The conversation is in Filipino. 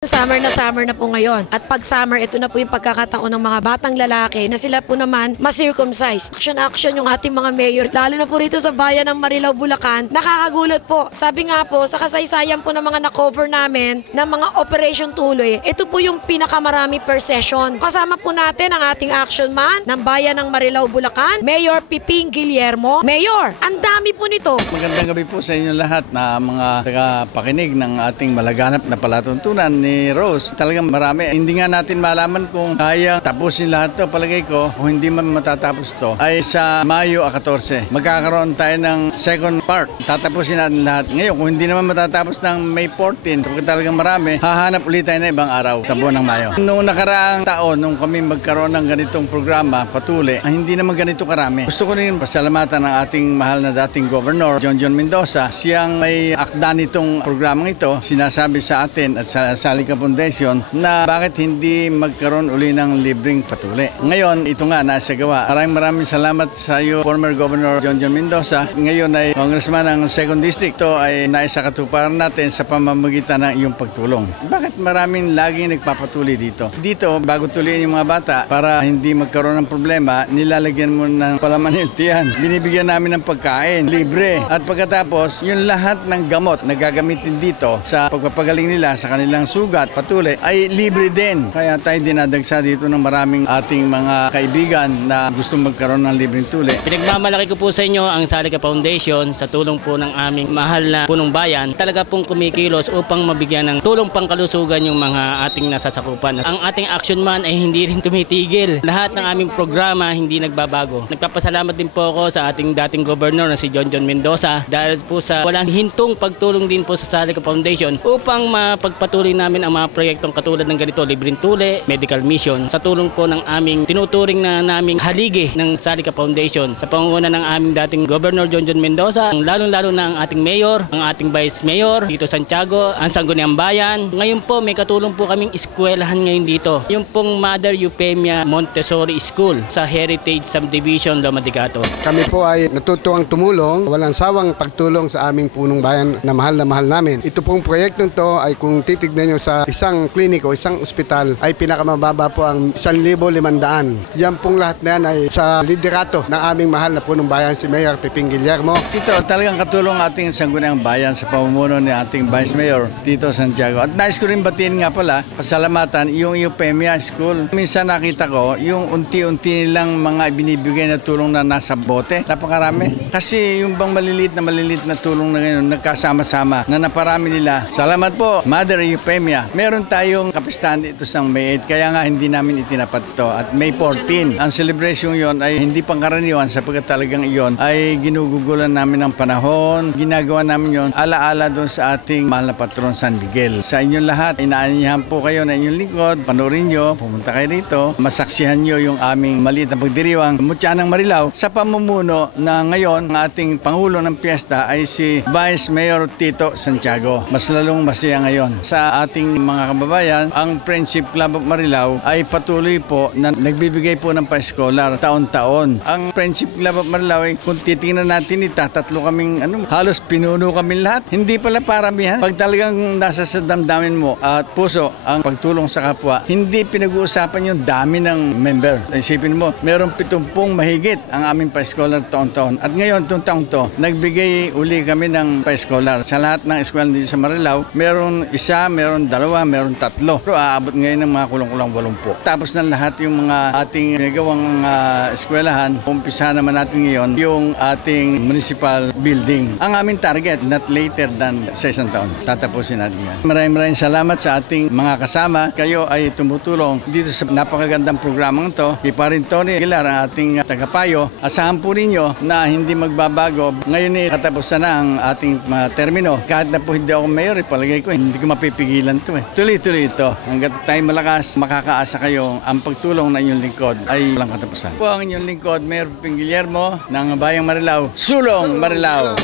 Summer na po ngayon. At pag summer, ito na po yung pagkakataon ng mga batang lalaki na sila po naman ma-circumcise. Action yung ating mga mayor. Lalo na po rito sa bayan ng Marilao, Bulacan. Nakakagulat po. Sabi nga po, sa kasaysayan po ng mga na-cover namin ng mga Operation Tuloy, ito po yung pinakamarami per session. Kasama po natin ang ating action man ng bayan ng Marilao, Bulacan, Mayor Piping Guillermo. Mayor, ang dami po nito. Magandang gabi po sa inyo lahat na mga tagapakinig ng ating malaganap na palatuntunan ni Rose. Talagang marami. Hindi nga natin malaman kung kaya tapusin lahat to. Palagay ko, kung hindi man matatapos to, ay sa Mayo 14. Magkakaroon tayo ng second part. Tatapusin natin lahat. Ngayon, kung hindi naman matatapos ng May 14, kung talagang marami, hahanap ulit tayo na ibang araw sa buwan ng Mayo. Noong nakaraang taon, nung kami magkaroon ng ganitong programa, Patuli, hindi naman ganito karami. Gusto ko rin pasalamatan ng ating mahal na dating Governor, Jonjon Mendoza. Siyang may akda nitong programang ito, sinasabi sa atin at sa Salika Foundation na bakit hindi magkaroon uli ng libreng patuli. Ngayon, ito nga nasa gawa. Maraming salamat sa iyo, former Governor Jonjon Mendoza. Ngayon ay Congressman ng 2nd District. Ito ay naisakatuparan natin sa pamamagitan ng iyong pagtulong. Bakit maraming laging nagpapatuli dito? Dito, bago tuliin yung mga bata, para hindi magkaroon ng problema, nilalagyan mo ng palaman yung tiyan. Binibigyan namin ng pagkain, libre. At pagkatapos, yung lahat ng gamot na gagamitin dito sa pagpapagaling nila sa kanilang sugat, patuli, ay libre din. Kaya tayo dinadagsa dito ng maraming ating mga kaibigan na gustong magkaroon ng libreng tuli. Pinagmamalaki ko po sa inyo ang Salika Foundation sa tulong po ng aming mahal na punong bayan. Talaga pong kumikilos upang mabigyan ng tulong pangkalusugan yung mga ating nasasakupan. Ang ating action man ay hindi rin tumitigil. Lahat ng aming programa hindi nagbabago. Nagpapasalamat din po ako sa ating dating gobernador na si Jonjon Mendoza dahil po sa walang hintong pagtulong din po sa Salika Foundation upang mapagpatuloy namin ang mga proyektong katulad ng ganito, libreng tuli, medical mission. Sa tulong po ng aming tinuturing na naming haligi ng Salika Foundation sa pangunguna ng aming dating Governor Jonjon Mendoza, lalong-lalo na ang ating mayor, ang ating vice mayor, Tito Santiago, ang Sangguniang Bayan. Ngayon po may katulong po kaming eskwelahan ngayon dito. Yung pong Mother Eupemia Montessori School sa Heritage Subdivision, Loma de Gato. Kami po ay natutuwang tumulong, walang sawang pagtulong sa aming punong bayan na mahal namin. Ito pong proyektong to ay kung titignan nyo sa isang klinik o isang ospital ay pinakamababa po ang 1,500. Yan pong lahat na yan ay sa liderato ng aming mahal na punong bayan si Mayor Piping Guillermo. Ito talagang katulong ating Sangguniang Bayan sa pamumuno ni ating Vice Mayor Tito Santiago. At nais ko rin batiin nga pala, pasalamatan yung Eupemia School. Minsan nakita ko yung unti-unti nilang mga binibigay na tulong na nasa bote. Napakarami. Kasi yung bang maliliit na tulong na ngayon nagkasama-sama na naparami nila. Salamat po, Mother Eupemia. Meron tayong kapistahan dito sa May 8, kaya nga hindi namin itinapat ito. At May 14, ang celebration yon ay hindi pangkaraniwan sapagkat talagang iyon ay ginugugulan namin ng panahon. Ginagawa namin yon ala-ala doon sa ating mahal na patron San Miguel. Sa inyong lahat, inaanyahan po kayo na inyong lingkod, panoorin nyo, pumunta kayo rito, masaksihan nyo yung aming maliit na pagdiriwang Mutya ng Marilao sa pamumuno na ngayon ang ating Pangulo ng Piyesta ay si Vice Mayor Tito Santiago. Mas lalong masaya ngayon sa ating mga kababayan. Ang Friendship Club of Marilao ay patuloy po na nagbibigay po ng pa-scholar taon-taon. Ang Friendship Club of Marilao ay kung titingnan natin tatlo kaming halos pinuno kami lahat. Hindi pala paramihan. Pag talagang nasa sa damdamin mo at puso ang pagtulong sa kapwa, hindi pinag-uusapan yung dami ng member. Isipin mo, merong 70 mahigit ang aming pa-scholar taon-taon. At ngayon, itong taong to, nagbigay uli kami ng pa-scholar. Sa lahat ng eskwela dito sa Marilao, meron isa, meron dalawa, meron tatlo. Pero aabot ngayon ng mga kulang-kulang 80. Tapos na lahat yung mga ating nagawang eskwelahan, umpisa naman natin ngayon yung ating municipal building. Ang aming target, not later than sa isang taon. Tatapusin natin yan. Maraming salamat sa ating mga kasama. Kayo ay tumutulong dito sa napakagandang programang to. Iparin Tony Aguilar, ang ating tagapayo. Asahan po ninyo na hindi magbabago. Ngayon ay katapusan na ang ating mga termino. Kahit na po hindi ako mayor, palagay ko hindi ko mapipigilan to. Tuloy-tuloy ito. Hanggat tayo malakas, makakaasa kayo ang pagtulong na inyong lingkod ay walang katapusan. Po ang inyong lingkod, Mayor Piping Guillermo ng Bayang Marilao. Sulong Marilao!